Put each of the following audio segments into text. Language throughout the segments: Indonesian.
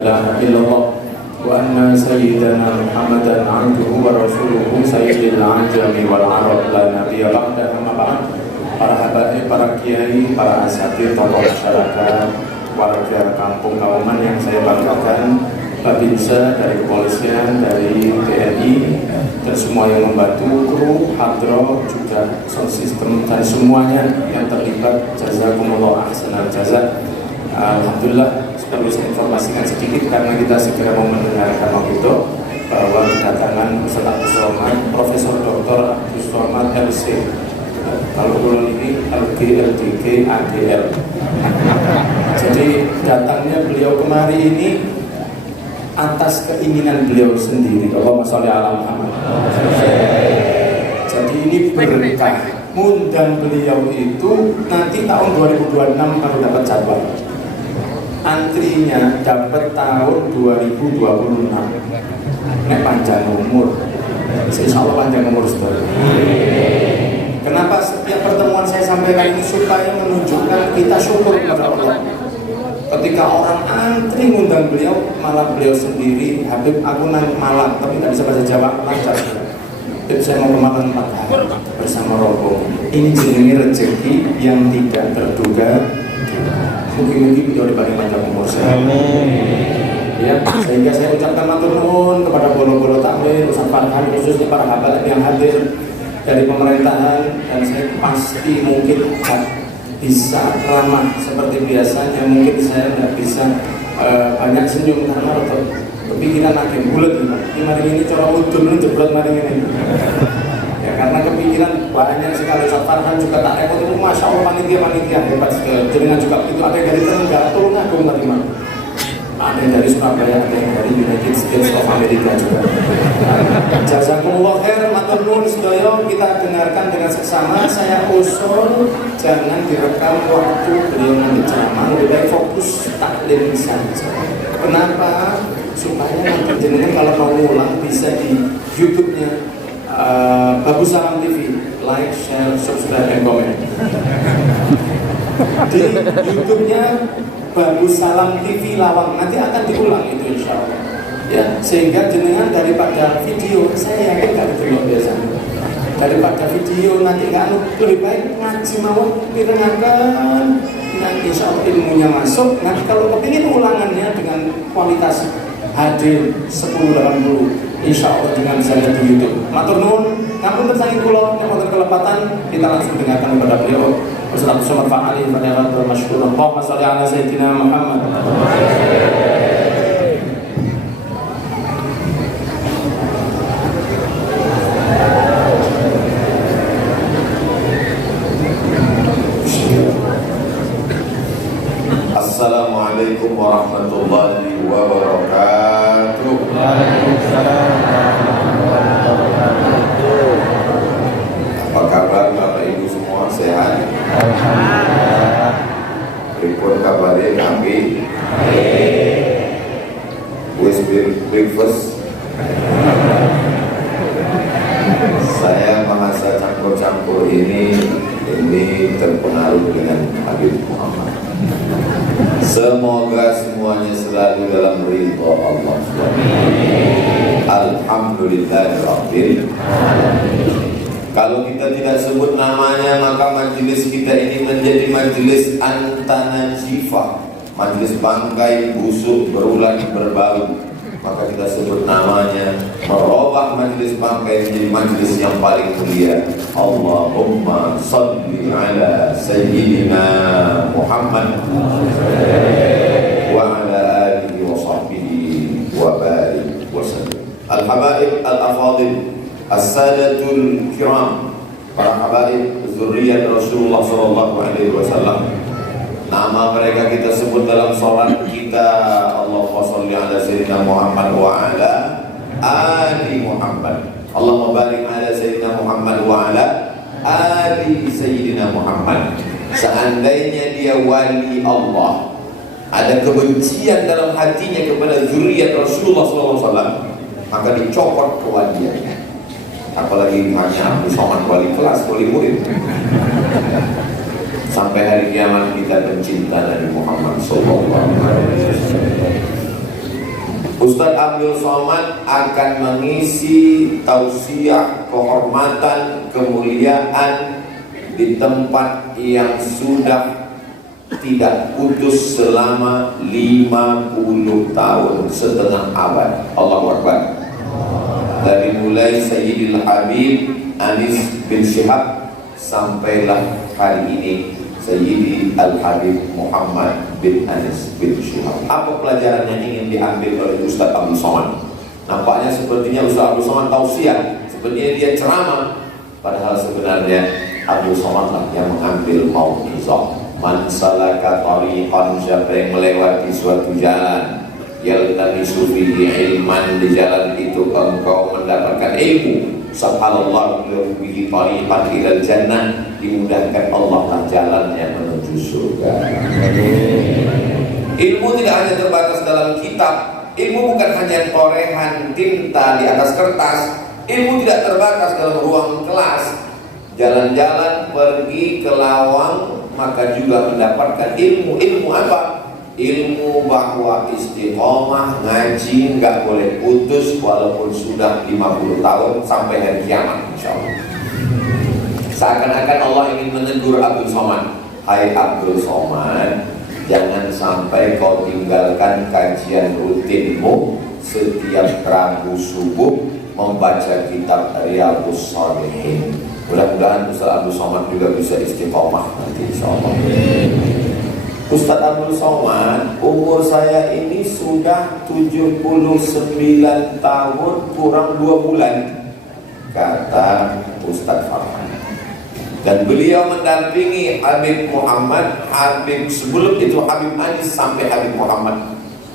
La ilaha illallah wa anna sayyidana Muhammadan abduhu wa rasuluhu sayyidil ajami wal arab la nabiyya ba'da. Amma ba'd. Para habaib, para kiai, para asatidz, tokoh masyarakat, warga kampung Kauman yang saya banggakan, Babinsa dari kepolisian, dari TNI, dan semua yang membantu, kru, hadroh, juga sound system, dan semuanya yang terlibat. Jazakumullah ahsanal jazak. Alhamdulillah, sudah bisa informasikan sedikit karena kita segera mau mendengarkan waktu itu bahwa kedatangan Ustaz Abdus Somad, Profesor Dr. Abdus Somad LC, kalau dulu ini LGLDG ADL. Jadi datangnya beliau kemari ini atas keinginan beliau sendiri. Allahumma sholli ala Muhammad. Jadi ini berkah. Ngundang beliau itu nanti tahun 2026 baru dapat jadwal. Antrinya dapat tahun 2026. Nek panjang umur, insya Allah panjang umur saudara. Kenapa setiap pertemuan saya sampaikan ini supaya menunjukkan kita syukur kepada Allah. Ketika orang antri ngundang beliau, malah beliau sendiri, Habib aku nanti Malang, tapi nggak bisa bahasa Jawa, lancar. Habib saya mau ke Malang 4 hari bersama rombongan. Ini jenenge rezeki yang tidak terduga. Mungkin beliau paling panjang umur saya. Ya, sehingga saya ucapkan matur nuwun kepada bolo-bolo takmir, Ustaz Farhan, khususnya para habaib yang hadir dari pemerintahan, dan saya pasti mungkin bisa ramah seperti biasanya. Mungkin saya tidak bisa banyak senyum karena kepikiran akhir bulat ini mari ini cara udun ini jeblot mari ini. Ya karena kepikiran banyak sekali. Ustaz Farhan juga tak repot itu, masya Allah panitia hebat sekali. Jenengan juga itu ada yang dari Tenggara, Tulungagung tadi mah. Ada yang dari Surabaya, ada yang dari United States of America juga. Jazakumullah khair, matur nuwun sedaya. Kita dengarkan dengan seksama. Saya usul jangan direkam waktu beliau nanti ceramah, lebih baik fokus taklim saja. Kenapa? Supaya nanti jenengan kalau mau ulang bisa di YouTube-nya Bagus Salam TV, like, share, subscribe, dan komen. Di YouTube-nya Bagus Salam TV Lawang nanti akan diulang itu insya Allah. Ya, sehingga jenengan daripada video, saya yakin nggak diterima biasanya. Daripada video nanti nggak, lebih baik ngaji mawon didengarkan. Nanti insya Allah ilmunya masuk. Nanti kalau kepingin ulangannya dengan kualitas HD 1080, insya Allah dengan bisa lihat di YouTube. Matur nuwun, ngapunten saking kula nek wonten kelepatan, kita langsung dengarkan kepada beliau. Ustaz Abdus Somad Fa'ali fadhilatu masyhur. Allahumma sholli ala sayyidina Muhammad. Assalamualaikum warahmatullahi wabarakatuh. Waalaikumsalam warahmatullahi wabarakatuh. Apa kabar Bapak Ibu semua, sehat? Alhamdulillah. Pripun kabare kami? Wis breakfast. Saya bahasa campur-campur ini terpengaruh dengan Habib Muhammad. Semoga semuanya selalu dalam ridha Allah. Alhamdulillahirabbil alamin. Kalau kita tidak sebut namanya, maka majelis kita ini menjadi majelis antanajifah, majelis bangkai busuk berulang berbau. Maka kita sebut namanya, merubah majelis bangkai menjadi majelis yang paling mulia. Allahumma salli ala sayyidina Muhammad wa ala alihi wa sahbihi wa barik wa sallim. Al-habaib al-afadil, as-sadatul kiram, para habaib zurriyat Rasulullah SAW. Nama mereka kita sebut dalam sholat kita. Allahumma sholli ala sayyidina Muhammad wa ala ali Muhammad. Allahumma barik ala sayyidina Muhammad wa ala ali sayyidina Muhammad. Seandainya dia wali Allah, ada kebencian dalam hatinya kepada zurriyat Rasulullah SAW, maka dicopot kewaliannya. Apalagi hanya Abdus Somad wali kelas, wali murid. Sampai hari kiamat kita pencinta Nabi Muhammad SAW. Ustadz Abdul Somad akan mengisi tausiah kehormatan kemuliaan di tempat yang sudah tidak putus selama 50 tahun, setengah abad. Allahu Akbar. Dari mulai Sayyidil Habib Anis bin Syihab sampailah hari ini Sayyidi Al-Habib Muhammad bin Anis bin Syihab. Apa pelajaran yang ingin diambil oleh Ustaz Abdul Somad? Nampaknya sepertinya Ustaz Abdul Somad tausiah, sepertinya dia ceramah, padahal sebenarnya Abdul Somad lah yang mengambil mau'izah. Man salaka tariqan, siapa yang melewati suatu jalan, yaltamisu fihi ilman, di jalan itu engkau mendapatkan ilmu, sahalallahu bihi tariqan ilal jannah, dimudahkan Allah lah jalannya menuju surga. Ilmu tidak hanya terbatas dalam kitab, ilmu bukan hanya torehan tinta di atas kertas, ilmu tidak terbatas dalam ruang kelas. Jalan-jalan pergi ke lawang maka juga mendapatkan ilmu. Ilmu apa? Ilmu bahwa istiqomah ngaji nggak boleh putus walaupun sudah 50 tahun sampai hari kiamat, insyaallah. Seakan-akan Allah ingin menegur Abdul Somad. Hai Abdul Somad, jangan sampai kau tinggalkan kajian rutinmu setiap Rabu subuh membaca kitab Riyadhus Shalihin. Mudah-mudahan Ustaz Abdul Somad juga bisa istiqomah nanti, insyaallah. Ustaz Abdul Somad, umur saya ini sudah 79 tahun kurang 2 bulan, kata Ustaz Farhan. Dan beliau mendampingi Habib Muhammad, Habib sebelum itu Habib Anis sampai Habib Muhammad.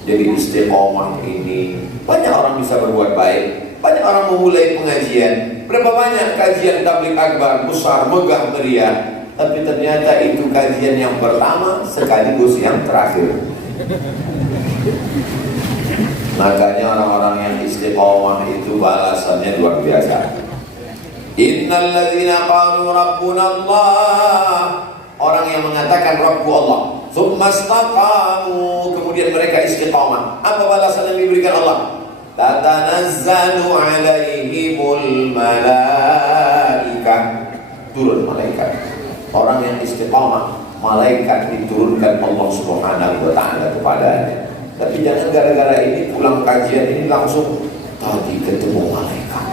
Jadi istiqomah ini banyak orang bisa berbuat baik, banyak orang memulai pengajian. Berapa banyak kajian tabligh akbar besar, megah, meriah, tapi ternyata itu kajian yang pertama sekaligus yang terakhir. Makanya orang-orang yang istiqomah itu balasannya luar biasa. Innal ladzina qalu rabbuna Allah, orang yang mengatakan Rabbu Allah, tsumma istaqamu, kemudian mereka istiqamah, apa balasan yang diberikan Allah? Tatanazzalu alaihimul malaikah, turun malaikat. Orang yang istiqamah, malaikat diturunkan Allah Subhanahu wa ta'ala kepadanya. Tapi jangan gara-gara ini pulang kajian ini langsung tadi ketemu malaikat.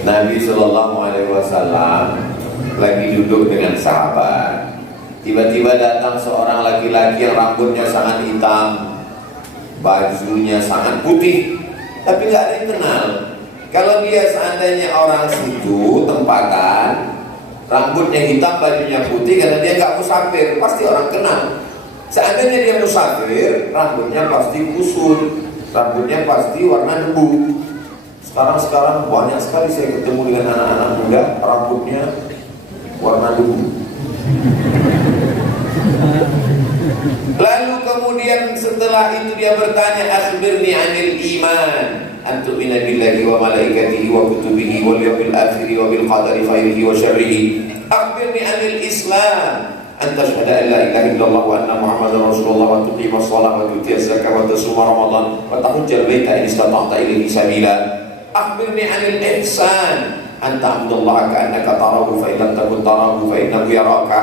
Nabi Shallallahu Alaihi Wasallam lagi duduk dengan sahabat. Tiba-tiba datang seorang laki-laki yang rambutnya sangat hitam, bajunya sangat putih, tapi nggak ada yang kenal. Kalau dia seandainya orang situ tempatan, rambutnya hitam, bajunya putih, karena dia nggak musafir, pasti orang kenal. Seandainya dia musafir, rambutnya pasti kusut, rambutnya pasti warna debu. Sekarang banyak sekali saya ketemu dengan anak-anak muda, rambutnya warna debu. Lalu kemudian setelah itu dia bertanya, akhbirni anil iman, antu'mina billahi wa malaikatihi wa kutubihi wal yawmil akhir wa bil qadari khairihi wa syarrihi. Akhbirni anil islam, anta syahada an la ilaha illallah wa anna muhammadar rasulullah wa tuqima shalah wa tuti zakah wa tasuma ramadan wa tahujjal baita in istata'ta ilaihi sabila. Akhbirni anil ihsan, anta abdullaha ka'annaka tarahu fa in lam takun tarahu fa innahu yaraka.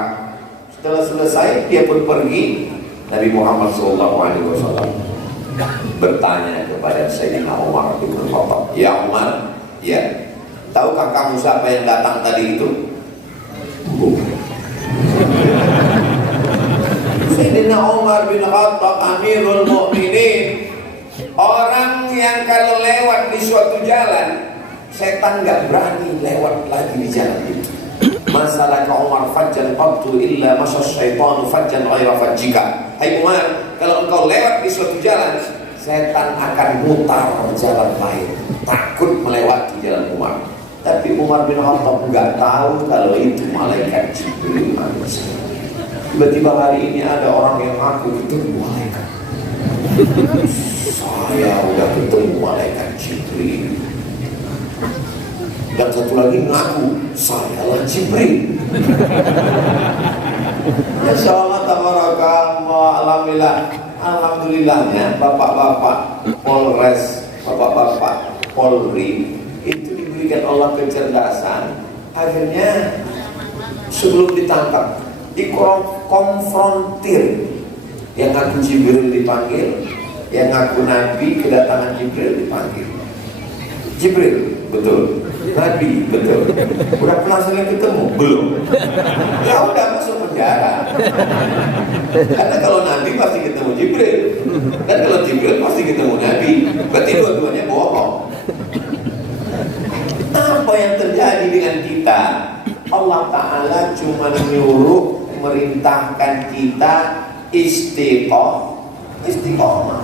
Setelah selesai dia pun pergi. Nabi Muhammad SAW bertanya kepada Sayyidina Umar bin Khattab, ya Umar, ya, tahukah kamu siapa yang datang tadi itu? Sayyidina Umar bin Khattab Amirul Mukminin, orang yang kalau lewat di suatu jalan, setan nggak berani lewat lagi di jalan itu. Masalaka Umar fajjan qattu illa masya syaitanu fajjan ghaira fajjika. Hai Umar, kalau engkau lewat di suatu jalan, setan akan mutar jalan lain, takut melewati jalan Umar. Tapi Umar bin Khattab nggak tahu kalau itu malaikat Jibril manusia. Tiba-tiba hari ini ada orang yang ngaku ketemu malaikat. Saya udah ketemu malaikat Jibril. Dan satu lagi ngaku, saya lah Jibril. Masya Allah, tabarakallah, alhamdulillahnya bapak-bapak Polres, bapak-bapak Polri itu diberikan Allah kecerdasan, akhirnya sebelum ditangkap dikonfrontir, yang ngaku Jibril dipanggil, yang ngaku Nabi kedatangan Jibril dipanggil. Jibril, betul. Nabi, betul. Udah pernah saling ketemu? Belum. Ya udah masuk penjara. Karena kalau Nabi pasti ketemu Jibril, dan kalau Jibril pasti ketemu Nabi. Berarti dua-duanya bohong. Apa yang terjadi dengan kita? Allah Ta'ala cuma nyuruh merintahkan kita istiqomah.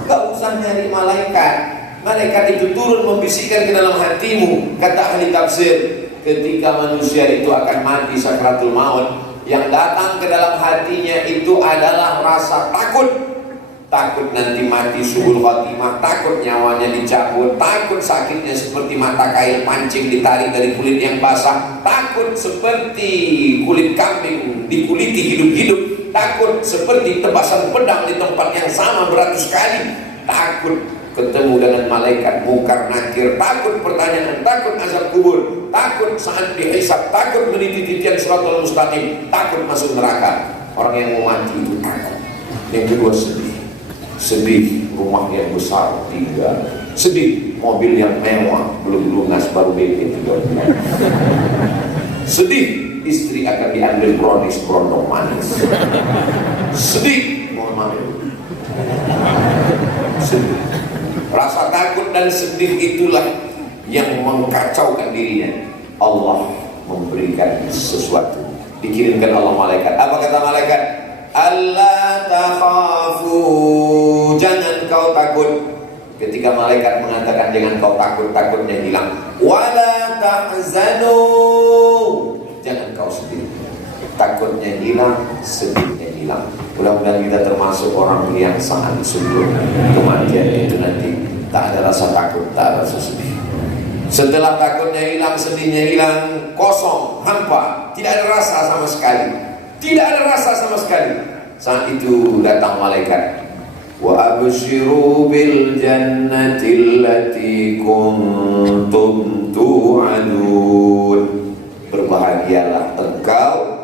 Gak usah nyari malaikat. Malaikat itu turun membisikkan ke dalam hatimu. Kata ahli tafsir, ketika manusia itu akan mati sakratul maut, yang datang ke dalam hatinya itu adalah rasa takut. Takut nanti mati suhul khotimah, takut nyawanya dicabut, takut sakitnya seperti mata kail pancing ditarik dari kulit yang basah, takut seperti kulit kambing dikuliti hidup-hidup, takut seperti tebasan pedang di tempat yang sama beratus kali, takut ketemu dengan malaikat mungkar nakir, takut pertanyaan, takut azab kubur, takut saat dihisab, takut meniti titian siratal mustaqim, takut masuk neraka. Orang yang mau mati itu takut. Yang kedua sedih rumah yang besar 3, sedih mobil yang mewah belum lunas baru BP 3 bulan, sedih istri akan diambil brownies berondong manis, sedih mohon maaf, sedih. Rasa takut dan sedih itulah yang mengkacaukan dirinya. Allah memberikan sesuatu, dikirimkan Allah malaikat. Apa kata malaikat? Allah takhafu, jangan kau takut. Ketika malaikat mengatakan jangan kau takut, takutnya hilang. Wala tahzanu, jangan kau sedih. Takutnya hilang, sedihnya hilang. Mudah-mudahan kita termasuk orang yang saat sebelum kematian itu nanti tak ada rasa takut, tak ada rasa sedih. Setelah takutnya hilang, sedihnya hilang, kosong, hampa, tidak ada rasa sama sekali. Tidak ada rasa sama sekali. Saat itu datang malaikat. Wa abshiru bil jannati allati kuntum tu'adun. Berbahagialah engkau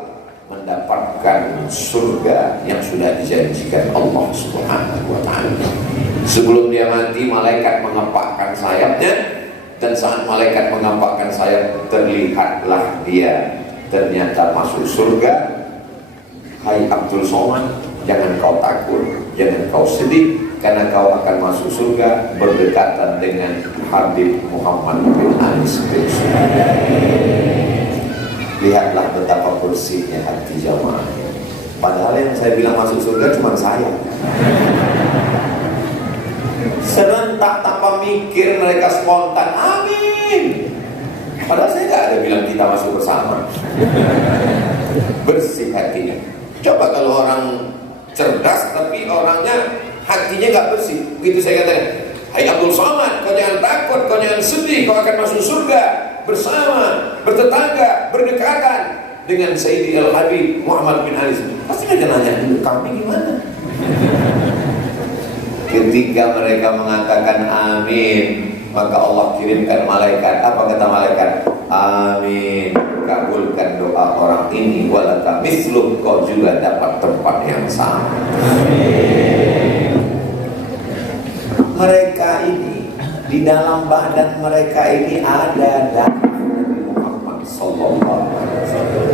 mendapatkan surga yang sudah dijanjikan Allah Subhanahu wa taala. Sebelum dia mati, malaikat mengepakkan sayapnya, dan saat malaikat mengepakkan sayap, terlihatlah dia ternyata masuk surga. Hai Abdul Somad, jangan kau takut, jangan kau sedih, karena kau akan masuk surga berdekatan dengan Habib Muhammad bin Anis bin Suhaib. Lihatlah betapa bersihnya hati jamaah. Padahal yang saya bilang masuk surga cuma saya. Serentak tanpa mikir mereka spontan, amin. Padahal saya nggak ada bilang kita masuk bersama. Bersih hatinya. Coba kalau orang cerdas tapi orangnya hatinya nggak bersih. Begitu saya katakan, hai Abdul Somad, kau jangan takut, kau jangan sedih, kau akan masuk surga bersama, bertetangga, berdekatan dengan Sayyidi Al-Habib Muhammad bin Ali. Pasti mereka nanya dulu, kami gimana? Ketika mereka mengatakan amin, maka Allah kirimkan malaikat. Apa kata malaikat? Amin, kabulkan doa orang ini, walaka misluh, kau juga dapat tempat yang sama. Amin. Mereka ini, di dalam badan mereka ini ada darah Nabi Muhammad sallallahu alaihi wasallam.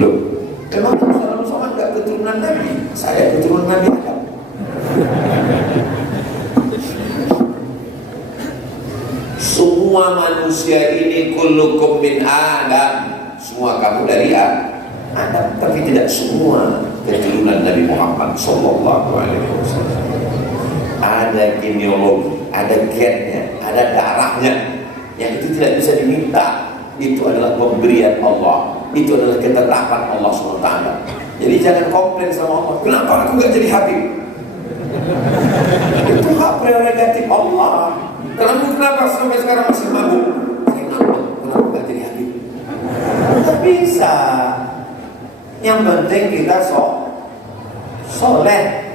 Loh, memang Rasulullah SAW enggak keturunan Nabi? Saya keturunan Nabi Adam. Semua manusia ini kullukum min Adam, semua kamu dari Adam, tapi tidak semua keturunan Nabi Muhammad sallallahu alaihi wasallam. Ada genealogi, ada gennya, ada darahnya, yang itu tidak bisa diminta. Itu adalah pemberian Allah, itu adalah ketetapan Allah SWT. Jadi jangan komplain sama Allah, kenapa aku gak jadi Habib? Itu hak prerogatif Allah. Kenapa sampai sekarang masih mabuk? Saya ngambek, kenapa gak jadi Habib? Gak bisa. Yang penting kita soleh.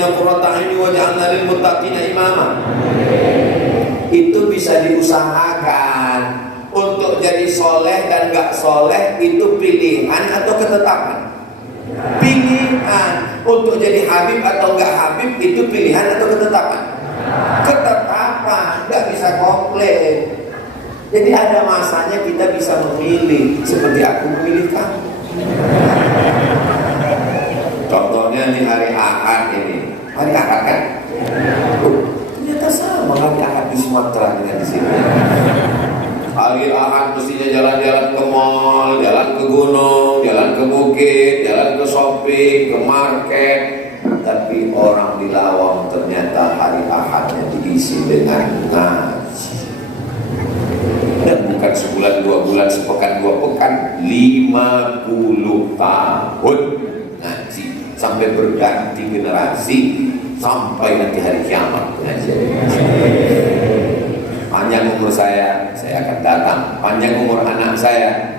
waj'alna qurrata a'yun waj'alna lil muttaqina imama. Itu bisa diusahakan. Untuk jadi soleh dan gak soleh itu pilihan atau ketetapan? Pilihan. Untuk jadi habib atau gak habib itu pilihan atau ketetapan? Ketetapan. Gak bisa komplain. Jadi ada masanya kita bisa memilih, seperti aku memilih kamu. Contohnya di hari Ahad ini. Hari Ahad kan? Ternyata sama hari Ahad di Sumatera dengan di sini. Hari Ahad mestinya jalan-jalan ke mall, jalan ke gunung, jalan ke bukit, jalan ke shopping, ke market. Tapi orang di Lawang ternyata hari Ahadnya diisi dengan ngaji. Dan bukan sebulan, 2 bulan, sepekan, 2 pekan, 50 tahun ngaji. Sampai berganti generasi, sampai nanti hari kiamat pengajian. Panjang umur saya akan datang. Panjang umur anak saya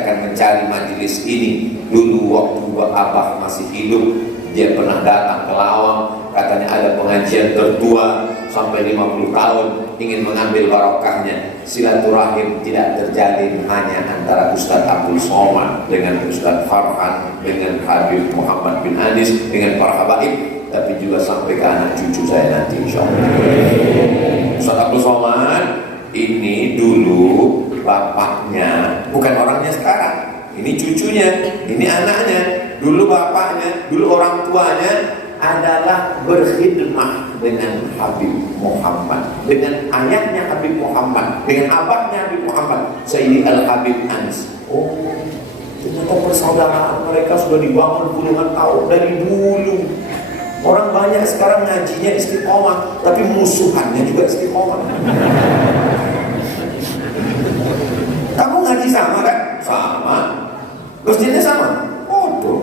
akan mencari majelis ini. Dulu waktu abah masih hidup, dia pernah datang ke Lawang. Katanya ada pengajian tertua sampai 50 tahun, ingin mengambil barokahnya. Silaturahim tidak terjalin hanya antara Ustaz Abdul Somad dengan Ustaz Farhan, dengan Habib Muhammad bin Anis, dengan para habaib, tapi juga sampai ke anak cucu saya nanti insyaallah. Ustaz Abdul Somad ini dulu bapaknya, bukan orangnya sekarang. Ini cucunya, ini anaknya. Dulu bapaknya, dulu orang tuanya adalah berkhidmah dengan Habib Muhammad, dengan ayahnya Habib Muhammad, dengan abahnya Habib Muhammad, Sayyidi Al-Habib Anis. Oh, ternyata persaudaraan mereka sudah dibangun puluhan tahun dari dulu. Orang banyak sekarang ngajinya istiqomah, tapi musuhannya juga istiqomah. Kamu ngaji sama kan? Sama. Masjidnya sama? Oh tuh.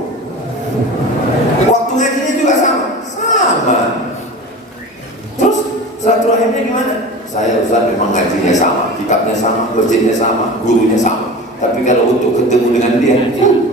Waktu ngajinya juga sama? Sama. Terus silaturahimnya gimana? Saya Ustaz memang ngajinya sama, kitabnya sama, masjidnya sama, gurunya sama. Tapi kalau untuk ketemu dengan dia, gimana?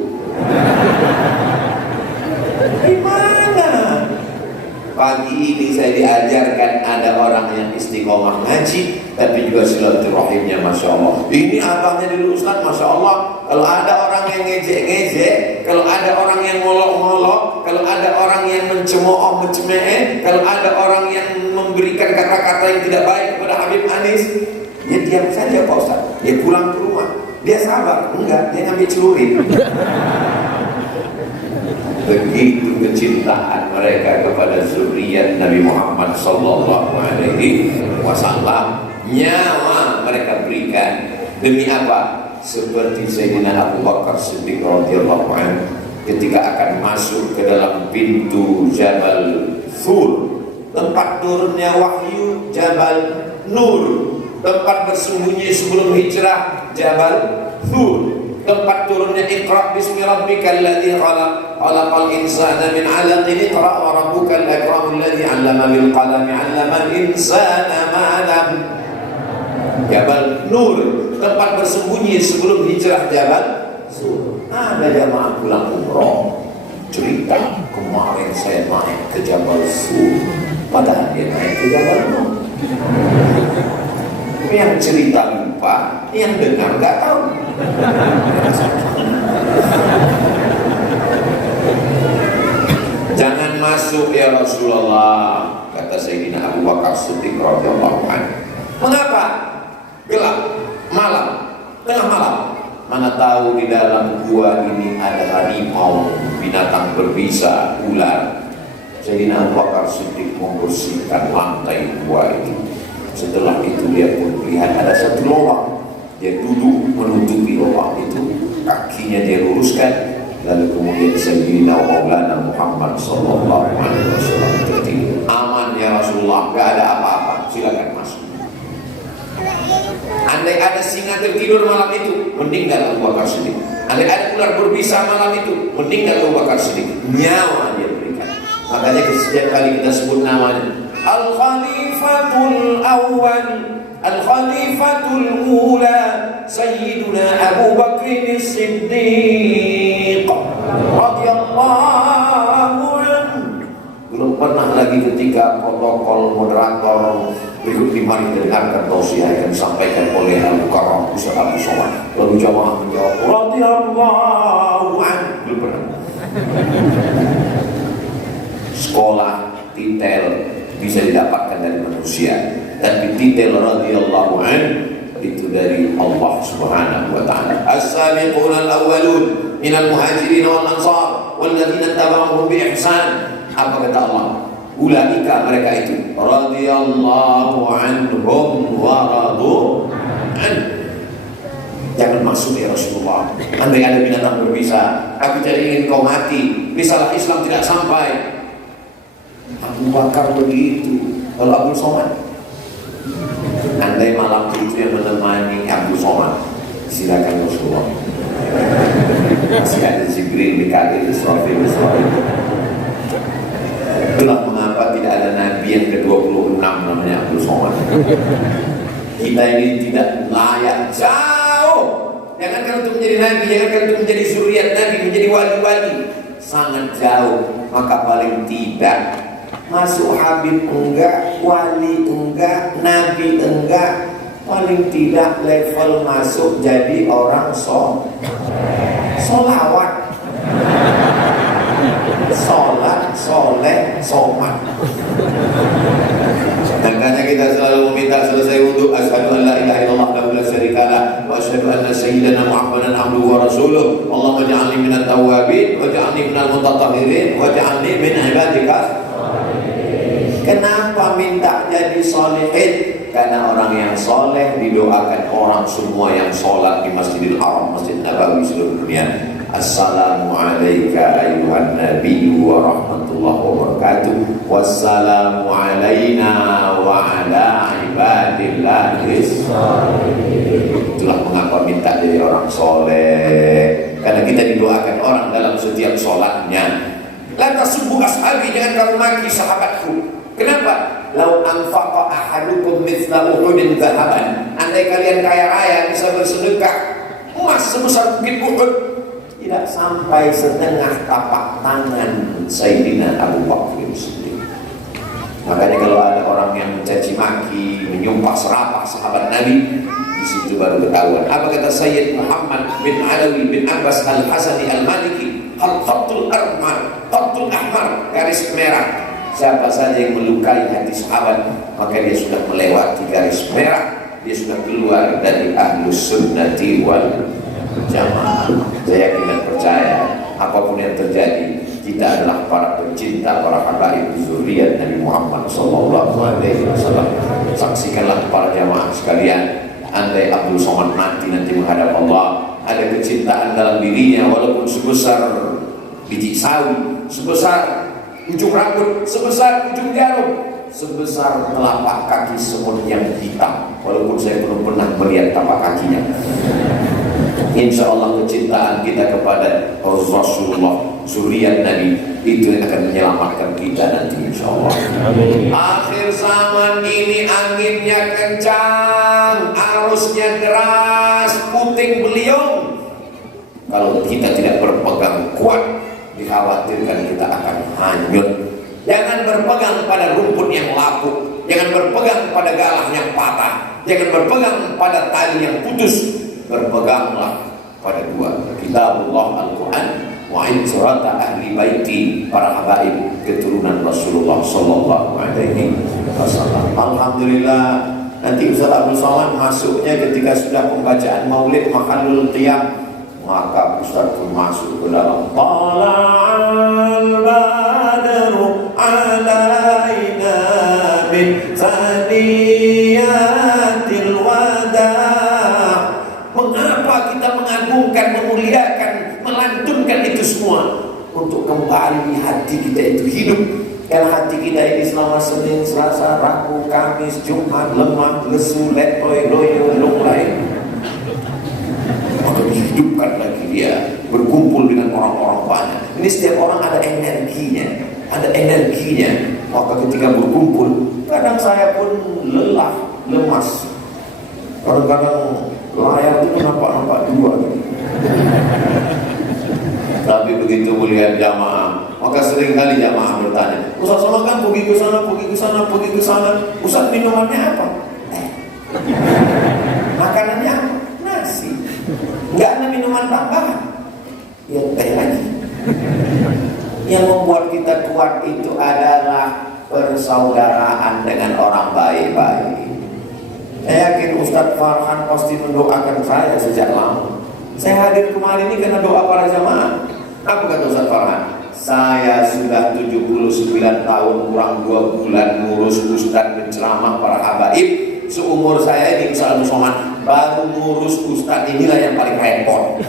Pagi ini saya diajarkan ada orang yang istiqomah ngaji, tapi juga silaturahimnya Masya Allah. Ini abahnya dulu Ustaz, Masya Allah. Kalau ada orang yang ngejek-ngejek, kalau ada orang yang ngolok-ngolok, kalau ada orang yang mencemooh-mencemeh, kalau ada orang yang memberikan kata-kata yang tidak baik kepada Habib Anis, dia diam saja Pak Ustaz. Dia pulang ke rumah. Dia sabar? Enggak, dia ngambil celurit. Begitu kecintaan mereka kepada zuriat Nabi Muhammad sallallahu alaihi wasallam, nyawa mereka berikan. Demi apa? Seperti Sayyidina Abu Bakar Siddiq radhiyallahu anhu ketika akan masuk ke dalam pintu Jabal Thur, tempat turunnya wahyu, Jabal Nur, tempat bersembunyi sebelum hijrah, Jabal Thur, tempat turunnya Iqra bismi rabbikal ladzi khalaq, khalaqal insana min 'alaqin, iqra wa rabbukal akramul ladzi 'allama bil qalami 'allamal insana ma lam. Jabal Nur, tempat bersembunyi sebelum hijrah Jabal Sur. Ada jamaah pulang umroh cerita, kemarin saya naik ke Jabal Sur, padahal dia naik ke Jabal Nur. Yang cerita lupa, yang dengar nggak tahu. Jangan masuk ya Rasulullah, kata Sayyidina Abu Bakar Siddiq radhiyallahu anhu. Mengapa? Gelap, malam, tengah malam. Mana tahu di dalam gua ini ada harimau, binatang berbisa, ular. Sayyidina Abu Bakar Siddiq membersihkan lantai gua ini. Setelah itu dia pun melihat ada satu lubang. Dia duduk menutupi lubang itu, kakinya dia luruskan, lalu kemudian Sayyidina Maulana Muhammad sallallahu alaihi wasallam tertidur. Aman ya Rasulullah, gak ada apa-apa, silakan masuk. Andai ada singa tertidur malam itu, meninggal Abu Bakar Siddiq. Andai ada ular berbisa malam itu, meninggal Abu Bakar Siddiq. Nyawa dia berikan. Makanya setiap kali kita sebut namanya Al-Khalifatul Awwal, Al-Khalifatul Ula, Sayyiduna Abu Bakr As-Siddiq radhiyallahu anhu. Belum pernah pernah lagi ketika protokol moderator berikut mari dengarkan tausiah yang disampaikan oleh Al-Karam Ustaz Abdul Somad. Lalu jamaah menjawab radhiyallahu anhu. Belum pernah. Sekolah titel bisa didapatkan dari manusia, tapi titel radhiyallahu anhu itu dari Allah Subhanahu wa taala. As-sabiqun al-awwalun minal muhajirin wal ansar wal ladzina tabauhum bi ihsan. Apa kata Allah? Ulaika, mereka itu radhiyallahu anhum wa radu an. Jangan masuk ya Rasulullah. Andai ada binatang berbisa, aku tidak ingin kau mati. Risalah Islam tidak sampai. Abu Bakar begitu. Kalau Abdul Somad, andai malam itu yang menemani Abdul Somad, silakan Rasulullah. Masih ada Jibril, Mikail, Israfil. Itulah mengapa tidak ada Nabi yang ke-26 namanya Abdul Somad. Kita ini tidak layak, jauh. Jangankan untuk menjadi Nabi, jangankan untuk menjadi zuriat Nabi, menjadi wali-wali, sangat jauh. Maka paling tidak masuk Habib enggak, wali enggak, Nabi enggak, paling tidak level masuk jadi orang solawat, sholat, soleh, somat. Makanya kita selalu meminta selesai wudhu, asyhadu an la ilaha illallah la syarikalah wa asyhadu anna sayyidana Muhammadan abduhu wa rasuluh. Allahumma ja'alni minat tawwabin wa ja'alni minal mutatahhirin wa ja'alni min ibadika. Kenapa minta jadi solehin? Karena orang yang soleh didoakan orang semua yang sholat di Masjidil Haram, Masjid Nabawi seluruh dunia. Assalamualaikum ayuhan nabiyyu wa rahmatullahi wa barakatuh. Wassalamu alaina wa ala ibadillahis shalihin. Itulah mengapa minta jadi orang soleh. Karena kita didoakan orang dalam setiap sholatnya. La tasubbu ashabi, jangan kamu maki sahabatku. Kenapa? Lau anfaqa ahadukum mithla Uhudin dhahaban. Andai kalian kaya raya bisa bersedekah emas sebesar bukit Uhud, tidak sampai setengah tapak tangan Sayyidina Abu Bakar Siddiq. Makanya kalau ada orang yang mencaci maki, menyumpah serapah sahabat Nabi, di situ baru ketahuan. Apa kata Sayyid Muhammad bin Alawi bin Abbas Al-Hasani Al-Maliki? Al-Khattul Ahmar, Khattul Ahmar, garis merah. Siapa saja yang melukai hati sahabat, maka dia sudah melewati garis merah, dia sudah keluar dari Ahlus Sunnati wal Jamaah. Saya yakin dan percaya, apapun yang terjadi, kita adalah para pencinta, para habaib zuriat Nabi Muhammad SAW. Saksikanlah para jamaah sekalian, andai Abdul Somad mati nanti menghadap Allah, ada kecintaan dalam dirinya, walaupun sebesar biji sawi, sebesar ujung rambut, sebesar ujung jarum, sebesar telapak kaki semut yang hitam, walaupun saya belum pernah melihat tapak kakinya. Insya Allah kecintaan kita kepada Rasulullah, zuriat Nabi, itu yang akan menyelamatkan kita nanti insya Allah. Amin. Akhir zaman ini anginnya kencang, arusnya deras, puting beliung. Kalau kita tidak berpegang kuat, dikhawatirkan kita akan hanyut. Jangan berpegang pada rumput yang lapuk, jangan berpegang pada galah yang patah, jangan berpegang pada tali yang putus. Berpeganglah pada dua, kitabullah Al-Quran wa surata ahli baiti, para habaib keturunan Rasulullah sallallahu alaihi wasallam. Alhamdulillah, nanti Ustaz Abdul Somad masuknya ketika sudah pembacaan maulid mahallul qiyam, maka Ustaz pun masuk ke dalam tala'al badru alaina min saniyatil wada'. Mengapa kita mengagungkan, memuliakan, melantunkan itu semua? Untuk kembali hati kita itu hidup. Karena hati kita ini selama Senin, Selasa, Rabu, Kamis, Jumat lemah, lesu, letoy, loyo, lunglai, maka dihidupkan lagi dia, berkumpul dengan orang-orang banyak. Ini setiap orang ada energinya, maka ketika berkumpul, kadang saya pun lelah, lemas, kadang-kadang layar itu nampak dua gitu. Tapi begitu melihat jamaah, maka seringkali jamaah bertanya, Ustaz Somad kan pergi ke sana. Ustaz minumannya apa? Makanannya apa? Nasi. Nggak ada minuman tambahan. Ya teh lagi. Yang membuat kita kuat itu adalah persaudaraan dengan orang baik-baik. Saya yakin Ustadz Farhan pasti mendoakan saya sejak lama. Saya hadir kemarin ini karena doa para jamaah. Apa kata Ustadz Farhan? Saya sudah 79 tahun kurang 2 bulan ngurus Ustadz penceramah para habaib. Seumur saya di Ustadz Somad baru ngurus Ustadz inilah yang paling repot.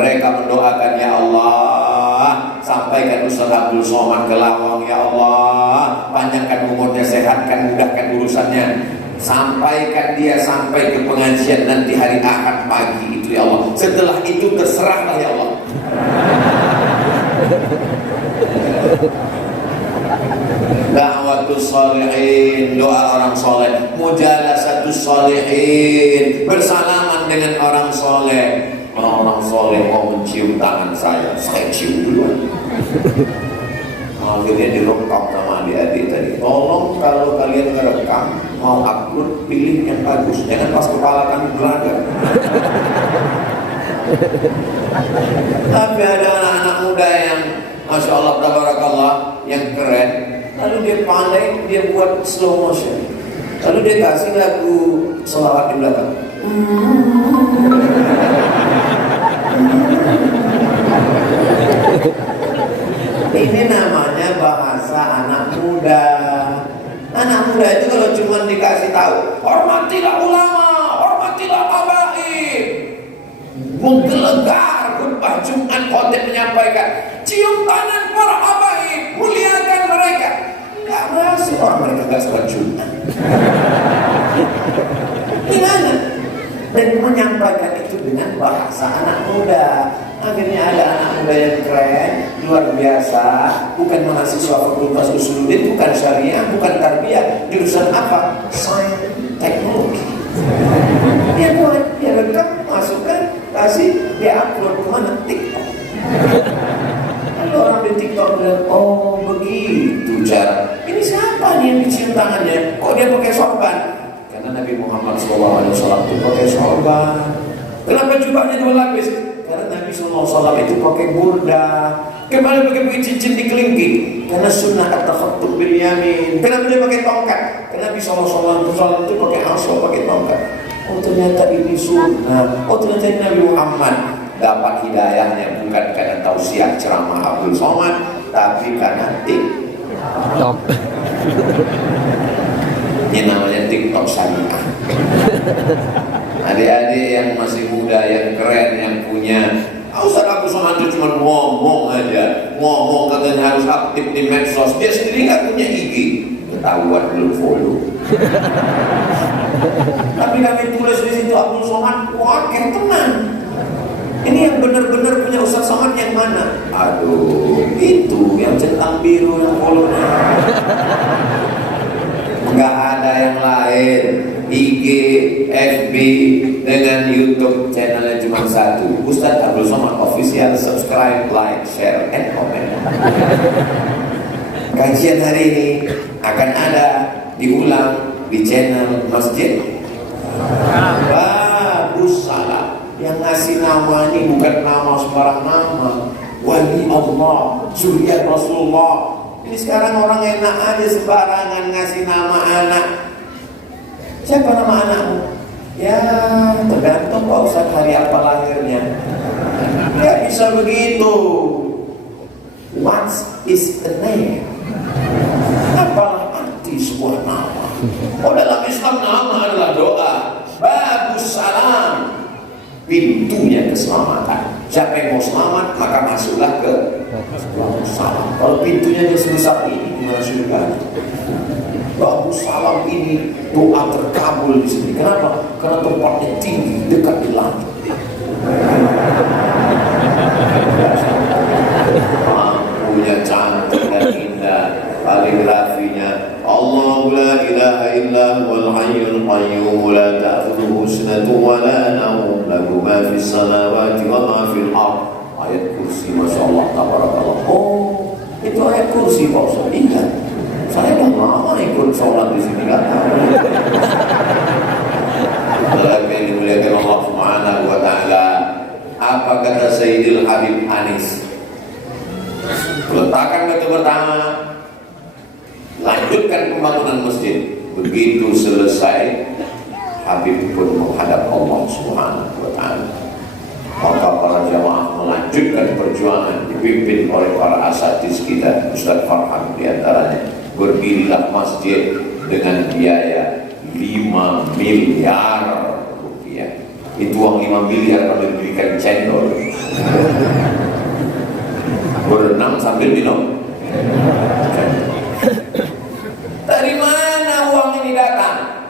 Mereka mendoakan, ya Allah, sampaikan Ustaz Abdul Somad ke Lawang, ya Allah, panjangkan umurnya, sehatkan, mudahkan urusannya, sampaikan dia sampai ke pengajian nanti hari Ahad pagi itu, ya Allah. Setelah itu terserahlah, ya Allah. Da'watus sholihin, doa orang soleh. Mujalasatus sholihin, bersalaman dengan orang soleh. Orang-orang soleh mau mencium tangan saya cium duluan. Akhirnya direkam sama adik-adik tadi. Tolong kalau kalian ngerekam, mau upload, pilih yang bagus, jangan pas kepala kami belaga. Tapi ada anak-anak muda yang Masya Allah, tabarakallah, yang keren. Lalu dia pandai, dia buat slow motion. Lalu dia kasih lagu selawat di belakang. Ini namanya bahasa anak muda. Anak muda itu kalau cuma dikasih tahu, hormatilah ulama, hormatilah habaib, menggelegar khutbah Jumat khotib menyampaikan, cium tangan para habaib, muliakan mereka. Gak masuk orang mereka gak sholat Jumat. Gimana? Dan menyampaikan itu dengan bahasa anak muda. Akhirnya ada anak muda yang keren, luar biasa, bukan mahasiswa fakultas usuluddin, bukan syariah, bukan tarbiyah, jurusan apa? Sains teknologi. Dia buat, dia rekam, masukkan, kasih, dia upload kemana? TikTok. Lalu orang di TikTok bilang, oh begitu cara. Ini siapa nih yang dicium tangannya? Kok dia pakai sorban? Karena Nabi Muhammad SAW itu pakai sorban. Kenapa jubahnya 2 lapis? Karena Nabi SAW itu pakai burda. Kembali pakai cincin di kelingking. Karena sunnah at-takhattum bil yamin. Kenapa dia pakai tongkat? Karena Nabi SAW itu pakai asal, pakai tongkat. Oh ternyata ini sunnah. Oh ternyata ini Nabi Muhammad. Dapat hidayahnya bukan karena tausiah ceramah Abdul Somad, tapi karena TikTok. Ini namanya TikTok syariah. Adik-adik yang masih muda, yang keren, yang punya Ustaz Abdul Somad itu cuma ngomong aja. Ngomong katanya harus aktif di medsos. Dia sendiri gak punya IG. Ketahuan belum follow. Tapi kami tulis di situ Abdul Somad, wah tenang. Ini yang benar-benar punya Ustaz Somad yang mana? Aduh, itu yang centang biru yang follow-nya. Enggak ada yang lain. IG, FB, dengan YouTube channelnya cuma satu, Ustaz Abdul Somad Official. Subscribe, like, share, and comment. Kajian hari ini akan ada diulang di channel Masjid Bagus Salam. Yang ngasih nama ini bukan nama sembarang nama, wali Allah, zuriat Rasulullah. Ini sekarang orang enak aja sembarangan ngasih nama anak. Siapa nama anakmu? Ya tergantung Pak Ustaz hari apa lahirnya. Ya bisa begitu. What is the name? Apalah arti sebuah nama? Oh dalam Islam nama adalah doa. Bagus salam, pintunya keselamatan. Siapa yang mau selamat maka masuklah ke bagus salam. Kalau pintunya dia sebesar ini gimana surga? Bagus salam ini doa terkabul di sini. Kenapa? Karena tempatnya tinggi, dekat di langit. Lampunya cantik dan indah. Kaligrafinya Allahu la ilaha illa huwal hayyul qayyum la ta'khudhuhu sinatun wa la nawm lahu ma fis samawati wa ma fil ardh diskusi Pak Ustaz. Iya, saya udah lama ikut sholat di sini kan. Lagi dimuliakan Allah Subhanahu wa Ta'ala. Apa kata Sayyidil Habib Anis? Letakkan batu pertama, lanjutkan pembangunan masjid. Begitu selesai, Habib pun menghadap Allah Subhanahu wa Ta'ala. Maka para jamaah melanjutkan perjuangan dipimpin oleh para asatidz kita, Ustaz Farhan diantaranya. Berdirilah masjid dengan biaya 5 miliar rupiah. Itu uang 5 miliar kalau diberikan cendol. Berenang sambil minum. Dari mana uang ini datang?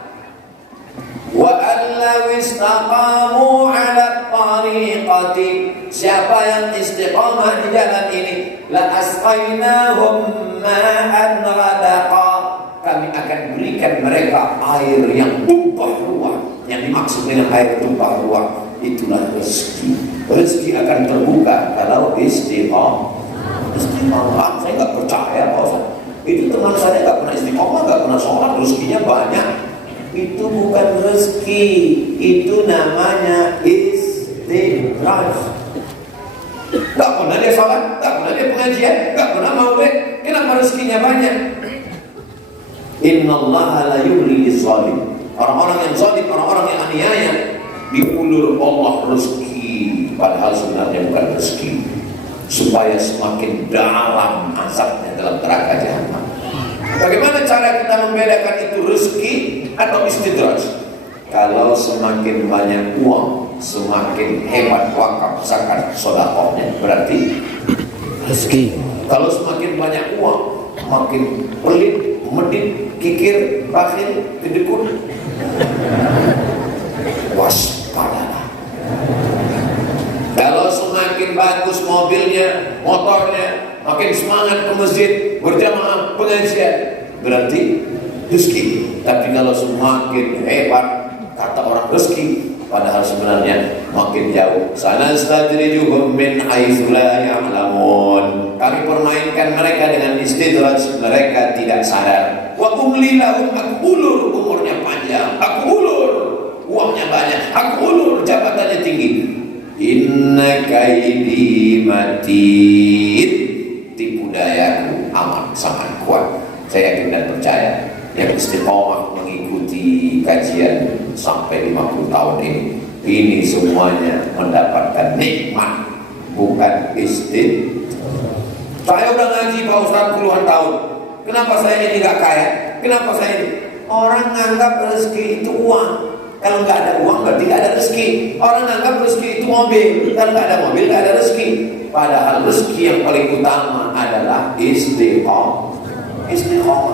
Wa allaw istaqamu 'ala tariqati, siapa yang istiqamah di jalan ini, la asqainahum ma'an ghadaqa, kami akan berikan mereka air yang tumpah ruah. Yang dimaksud dengan air tumpah ruah itulah rezeki. Rezeki akan terbuka kalau istiqamah. Istiqamah, saya nggak percaya Pak. Itu teman saya nggak pernah istiqamah, nggak pernah sholat, rezekinya banyak. Itu bukan rezeki, itu namanya istidraj. Nggak pernah dia sholat, nggak pernah dia pengajian, nggak pernah maulid, kenapa rezekinya banyak? Innallaha la yumli lis-shalim. Orang-orang yang zalim, orang-orang yang aniaya, diulur Allah rezeki, padahal sebenarnya bukan rezeki, supaya semakin dalam azabnya dalam neraka jahanam. Bagaimana cara kita membedakan itu rezeki atau istidraj? Kalau semakin banyak uang, semakin hebat wakaf, zakat, sedekahnya, berarti rezeki. Kalau semakin banyak uang, makin pelit, medit, kikir, bakhil, kedekut, waspadalah. Kalau semakin bagus mobilnya, motornya, makin semangat ke masjid, berjamaah, pengajian, berarti rezeki. Tapi kalau semakin hebat, kata orang rezeki, padahal sebenarnya makin jauh. Sanastadrijuhum min haitsu la ya'lamun. Kami permainkan mereka dengan istidraj, mereka tidak sadar. Wa umli lahum, aku ulur umurnya panjang, aku ulur uangnya banyak, aku ulur jabatannya tinggi. Inna kaidi matin, tipu dayaku amat sangat kuat. Saya yakin dan percaya yang istiqomah mengikuti kajian sampai 50 tahun ini semuanya mendapatkan nikmat, bukan istidraj. Saya udah ngaji Pak Ustaz puluhan tahun, kenapa saya ini gak kaya? Kenapa saya ini? Orang nganggap rezeki itu uang. Kalau nggak ada uang berarti nggak ada rezeki. Orang nganggap rezeki itu mobil. Kalau nggak ada mobil nggak ada rezeki. Padahal rezeki yang paling utama adalah istiqomah.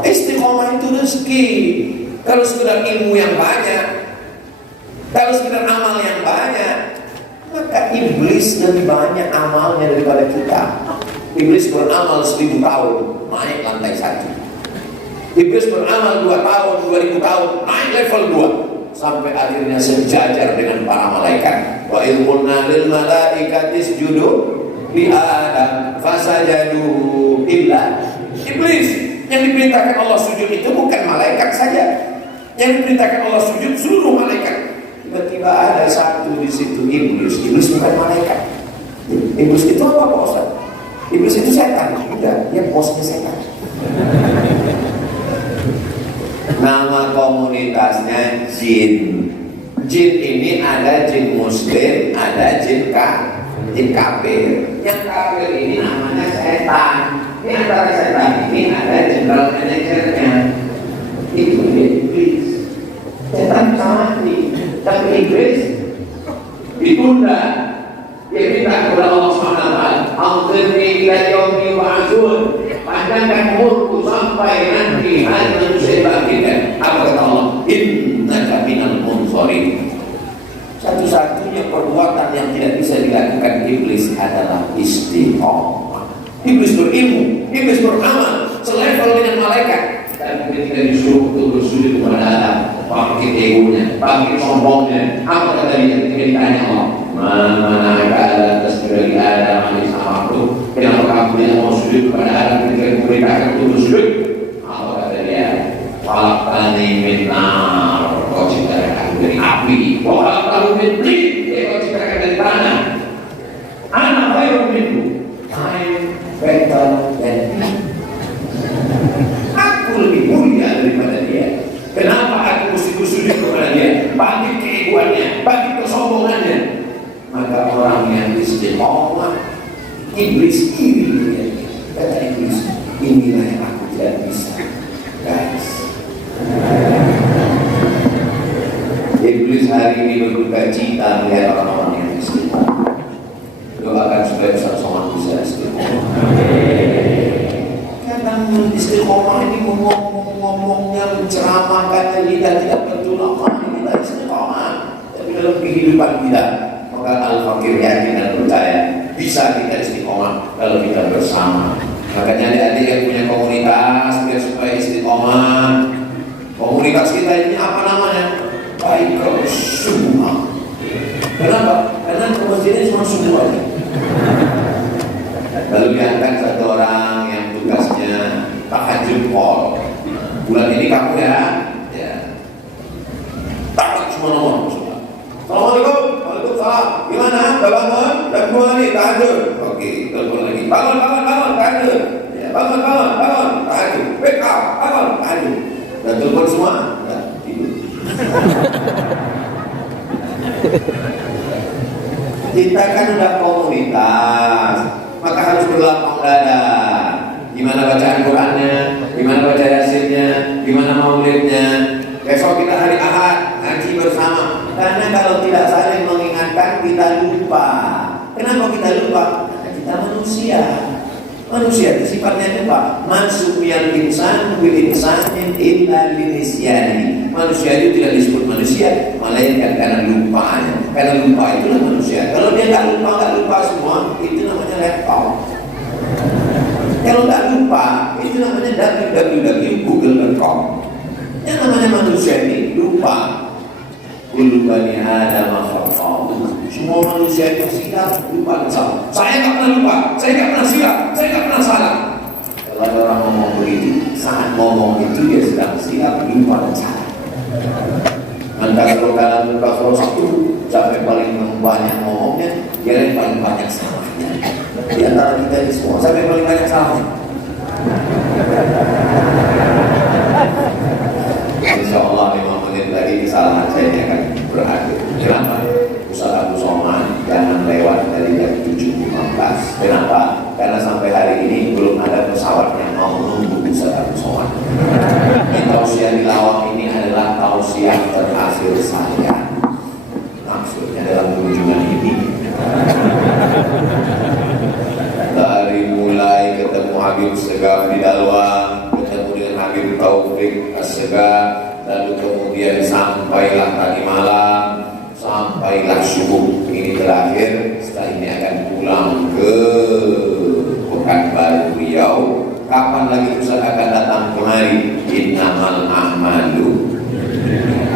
Istiqomah itu rezeki. Kalau sekedar ilmu yang banyak, kalau sekedar amal yang banyak, maka iblis lebih banyak amalnya daripada kita. Iblis beramal 1000 tahun naik lantai 1. Iblis beramal 2 tahun, 2000 tahun naik level 2, sampai akhirnya sejajar dengan para malaikat. Wa ilmunna lil malaikati isjudu li Adam fasajadu illa iblis. Yang diperintahkan Allah sujud itu bukan malaikat saja, yang diperintahkan Allah sujud seluruh malaikat. Tiba-tiba ada satu di situ iblis. Iblis bukan malaikat. Iblis itu apa Pak Ustaz? Iblis itu setan. Udah, dia bosnya setan. Nama komunitasnya jin. Jin ini ada jin muslim, ada jin kafir. Yang kafir ini namanya setan. Di antara setan ini ada general manajernya. Itu iblis. Setan mati, tapi iblis ditunda. Dia minta kepada Allah SWT, "Anzirni ila yaumi yub'atsun." Panjangkan umurku sampai nanti hari manusia dibangkitkan. Apa kata Allah? Innaka minal munzirin. Satu-satunya perbuatan yang tidak bisa dilakukan iblis adalah istiqomah. Iblis berilmu, iblis beramal selevel dengan malaikat. Dan ketika disuruh untuk bersujud kepada Adam, bangkit egonya, bangkit sombongnya. Apa kata dia ketika ditanya Allah? Mana ada tasbih dari Adam alaihissalam? Kenapa kamu yang mau sujud kepada Adam ketika diperintahkan untuk sujud, apa kata dia? Falaqtani min nar, kau ciptakan aku dari api. Wa khalaqtahu min tin, kau ciptakan dari tanah. Ana khairun minhu, saya better than him. Aku lebih mulia daripada dia. Kenapa aku mesti bersujud kepada dia? Bagi keegoannya, bagi kesombongannya. Maka orang yang istiqomah, iblis iri, kata iblis, inilah yang aku tidak bisa, guys. Iblis hari ini berduka cita melihat orang-orang yang istiqomah. Doakan supaya Ustaz Somad bisa istiqomah. Kadang istiqomah ini ngomongnya, menceramahkan, kita tidak betul apa kita istiqomah. Tapi dalam kehidupan kita, maka Al-Fakir yakin dan percaya bisa kita istiqomah kalau kita bersama. Makanya adik-adik yang punya komunitas biar supaya istiqomah. Komunitas kita ini apa namanya? Baik semua. Kenapa? Karena masjidnya cuma semua aja. Lalu diangkat satu orang yang tugasnya tahajud call. Bulan ini kamu ya. Takut semua nomor. Assalamualaikum. Waalaikumsalam. Gimana? Udah bangun? Udah bangun nih tahajud. Oke, telepon lagi. Bangun tahajud. Ya, bangun tahajud. Wake up, bangun tahajud. Dan telepon semua. Udah tidur. Kita kan udah komunitas, maka harus berlapang dada. Gimana bacaan Qurannya, gimana baca Yasinnya, gimana maulidnya. Besok kita hari Ahad ngaji bersama. Karena kalau tidak saling mengingatkan kita lupa. Kenapa kita lupa? Karena kita manusia. Manusia itu sifatnya lupa. Mansubiyal insan bil insanin illa linisyani. Manusia itu tidak disebut manusia, melainkan karena lupanya. Karena lupa itulah manusia. Kalau dia nggak lupa semua, itu namanya laptop. Kalau nggak lupa, itu namanya www.google.com. Yang namanya manusia ini lupa. Kullu bani Adam khata'un. Semua manusia itu silap, lupa dan salah. Saya nggak pernah lupa, saya nggak pernah silap, saya nggak pernah salah. Kalau ada orang ngomong begitu, saat ngomong itu dia sedang silap, lupa dan salah. Antara kalau kalau satu sampai paling banyak ngomongnya, dia yang paling banyak salahnya. Di antara kita ini semua sampai paling banyak salahnya. Insya Allah 5 menit lagi kesalahan saya ini akan berakhir. Kenapa? Ustaz Abu Somad jangan lewat dari jam 7.15. Kenapa? Karena sampai hari ini belum ada pesawat yang mau menunggu Ustaz Abu Somad. Tausiah di Lawang ini adalah tausiah terakhir saya. Maksudnya dalam kunjungan ini, dari mulai ketemu Habib Segaf di Dalwang, ketemu dengan Habib Taufik As-Segaf, lalu kemudian sampailah tadi malam, sampailah subuh. Ini terakhir, setelah ini akan pulang ke Pekanbaru Riau. Kapan lagi Ustaz akan datang kemari? Innamal a'malu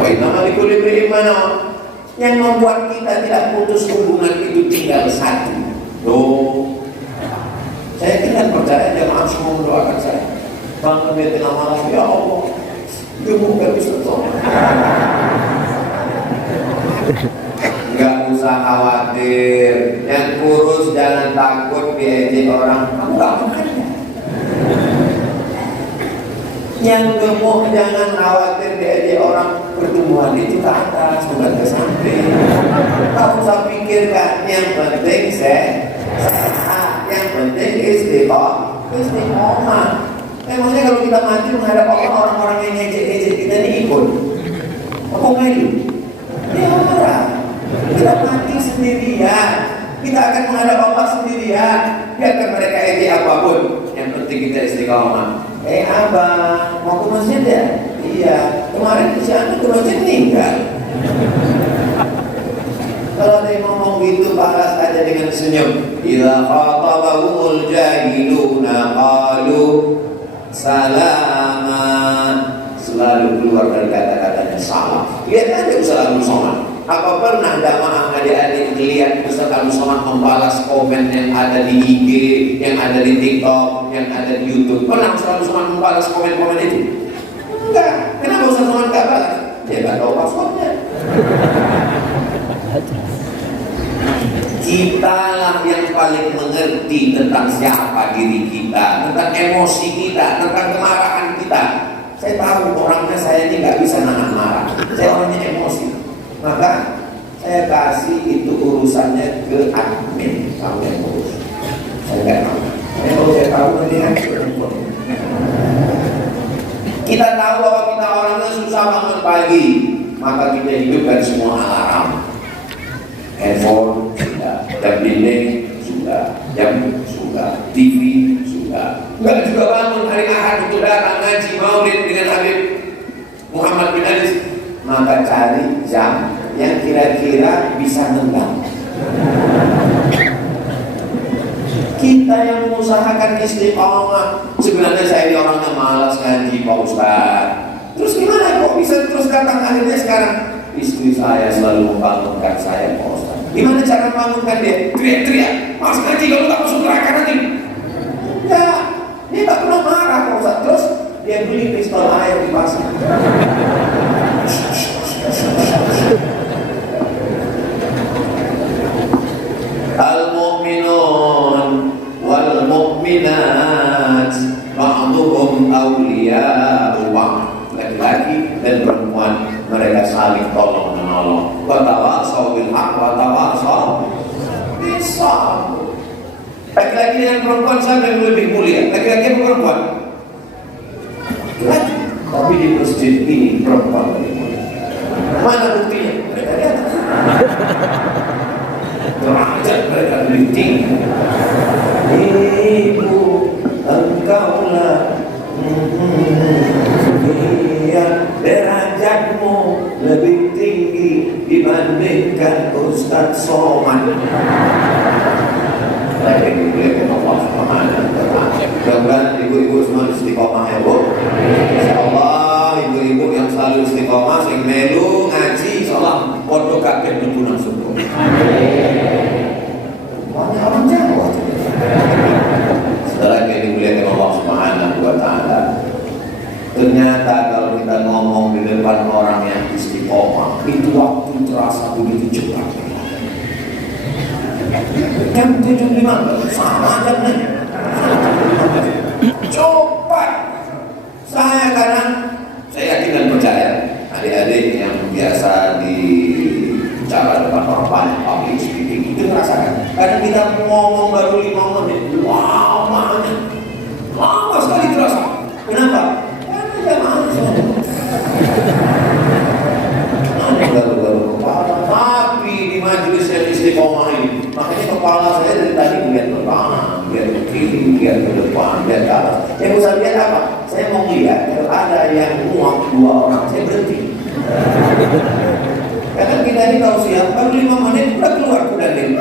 wa innamal likulli imrin ma nawa. Yang membuat kita tidak putus hubungan itu tinggal satu. Loh, saya tidak percaya jemaah semua mendoakan saya. Bangun di tengah malam, ya Allah, gemuk bisa sholat. Gak usah khawatir, yang kurus jangan takut diejek orang. Kamu gak makan ya? Yang gemuk jangan khawatir diejek orang. Pertumbuhan itu ke atas, bukan ke samping. Kamu usah pikirkan, yang penting sehat, yang penting istiqomah. Emangnya kalau kita mati menghadap orang-orang yang ngejek-ngejek kita ini ikut? Aku ngelu? Ya marah. Kita mati sendirian. Kita akan menghadap Allah sendirian. Biarkan mereka ejek apapun. Yang penting kita istiqomah. Abang, mau ke masjid ya? Iya. Kemarin si anak ke masjid meninggal. Kalau dia ngomong gitu, balas aja dengan senyum. Idza khatabahumul jahiluna qalu salama. Selalu keluar dari kata-katanya salah. Lihat aja Ustaz Abu Somad. Apa pernah jamaah adik-adik lihat Ustaz Abdul Somad membalas komen yang ada di IG, yang ada di TikTok, yang ada di YouTube? Pernah Ustaz Abdul Somad membalas komen-komen itu? Enggak. Kenapa Ustaz Somad enggak balas? Dia nggak tahu passwordnya. Kita lah yang paling mengerti tentang siapa diri kita, tentang emosi kita, tentang kemarahan kita. Saya tahu orangnya, saya ini nggak bisa nahan marah. Saya orangnya emosi. Maka saya kasih itu urusannya ke admin, kamu yang urus. Saya nggak tahu. Kalau saya tahu nanti handphone. Kita tahu bahwa kita orangnya susah bangun pagi, maka kita hidupkan semua alarm. Handphone sudah, jam dinding sudah, jam sudah, TV sudah. Enggak juga bangun hari Ahad untuk datang ngaji maulid dengan Habib Muhammad bin Aziz. Maka cari jam yang kira-kira bisa nendang. Kita yang mengusahakan istiqomah. Sebenarnya saya ini orangnya malas ngaji Pak Ustaz. Terus gimana kok bisa terus datang? Akhirnya sekarang istri saya selalu membangunkan saya Pak Ustaz. Gimana cara membangunkan dia? Teriak-teriak, mas ngaji kalau tak masuk neraka nanti. Enggak, dia tak pernah marah Pak Ustaz. Terus dia beli pistol air di pasar. Al-mu'minun wal mu'minat ba'duhum awliya'u ba'd. Laki-laki dan perempuan mereka saling tolong menolong. Wa tawasaw bil haqq wa tawasaw bis sabr. Laki-laki dan perempuan siapa yang lebih mulia? Laki-laki atau perempuan? Laki. Tapi di masjid ini perempuan lebih mulia. Mana buktinya? Mereka di atas. Derajat mereka lebih tinggi. Ibu, engkaulah derajatmu lebih tinggi dibandingkan Ustaz Somad. Mudah-mudahan ibu-ibu semua istiqomah ya Bu. Insyaallah ibu-ibu yang selalu istiqomah sing melu ngaji insyaallah pondok kabeh mlebu nang surga. Orang Jawa. Setelah ini dimuliakan Allah Subhanahu wa taala. Ternyata kalau kita ngomong di depan orang yang istiqomah, itu waktu terasa begitu cepat. Jam 7.15 sama jamnya. Cepat. Saya yakin dan percaya adik-adik yang biasa bicara depan orang banyak, public speaking itu merasakan. Kadang kita ngomong baru 5 menit, lama sekali terasa. Kenapa? Tapi di majelis yang istiqomah ini, makanya kepala saya dari tadi melihat ke kanan, lihat ke kiri, lihat ke depan, lihat ke atas. Yang saya lihat apa? Saya mau lihat kalau ada yang muak 2 orang, saya berhenti. Karena kita ini tahu siap, baru 5 menit udah keluar kuda ini.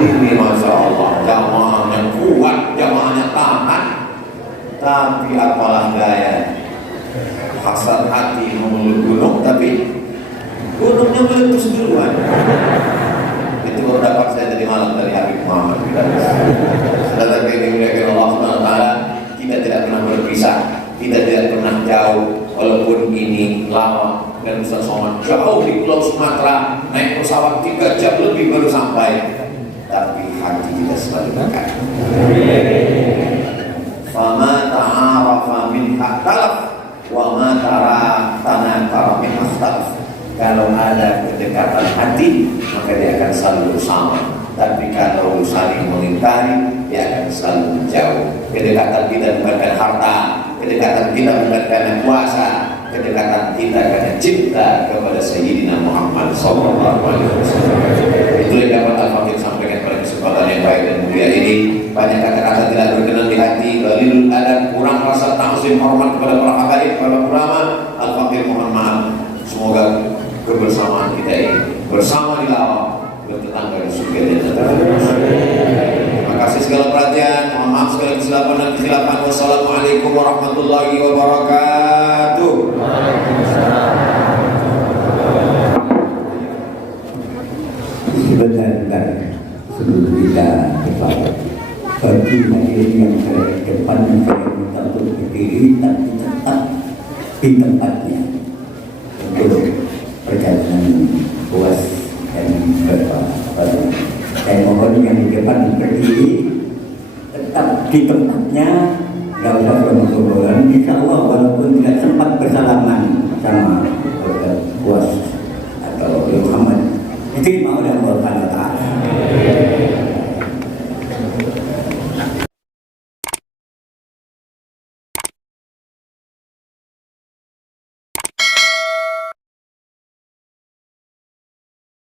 Ini Masya Allah, jamaahnya kuat, jamaahnya tahan. Tapi apalah gaya hasad hati memeluk gunung, tapi gunungnya meletus duluan. Itu baru dapat saya tadi malam dari Habib Muhammad. Setelah ini Allah SWT, kita tidak pernah berpisah, kita tidak pernah jauh, walaupun ini lama. Dan Ustaz Somad jauh di Pulau Sumatera, naik pesawat 3 jam lebih baru sampai, tapi hati kita selalu dekat. Fama ta'arafa min haktalaf wa ma tanakara min hastalaf. Kalau ada kedekatan hati, maka dia akan selalu bersama. Tapi kalau saling mengingkari, dia akan selalu menjauh. Kedekatan kita bukan karena harta, kedekatan kita bukan karena kuasa, kedekatan kita karena cinta kepada Sayyidina Muhammad SAW. Itu yang dapat Al-Fakir sampaikan pada kesempatan yang baik dan mulia ini. Banyak kata-kata tidak berkenan di hati, qalilul adab, kurang rasa ta'zim hormat kepada para habaib, para ulama. Al-Fakir mohon maaf. Semoga kebersamaan kita ini bersama di lawang bertetangga di surga jannah. Terima kasih segala perhatian, mohon maaf segala kesilapan dan kesilapan. Wassalamualaikum warahmatullahi wabarakatuh. agar seluruh kita bersama. Bagi hadirin yang berada di depan, saya minta untuk berdiri tapi tetap di tempatnya untuk perjalanan puas dan berbahagia. Saya mohon yang di depan berdiri tetap di tempatnya, nggak usah berbohong. Insya Allah walaupun tidak sempat bersalaman sama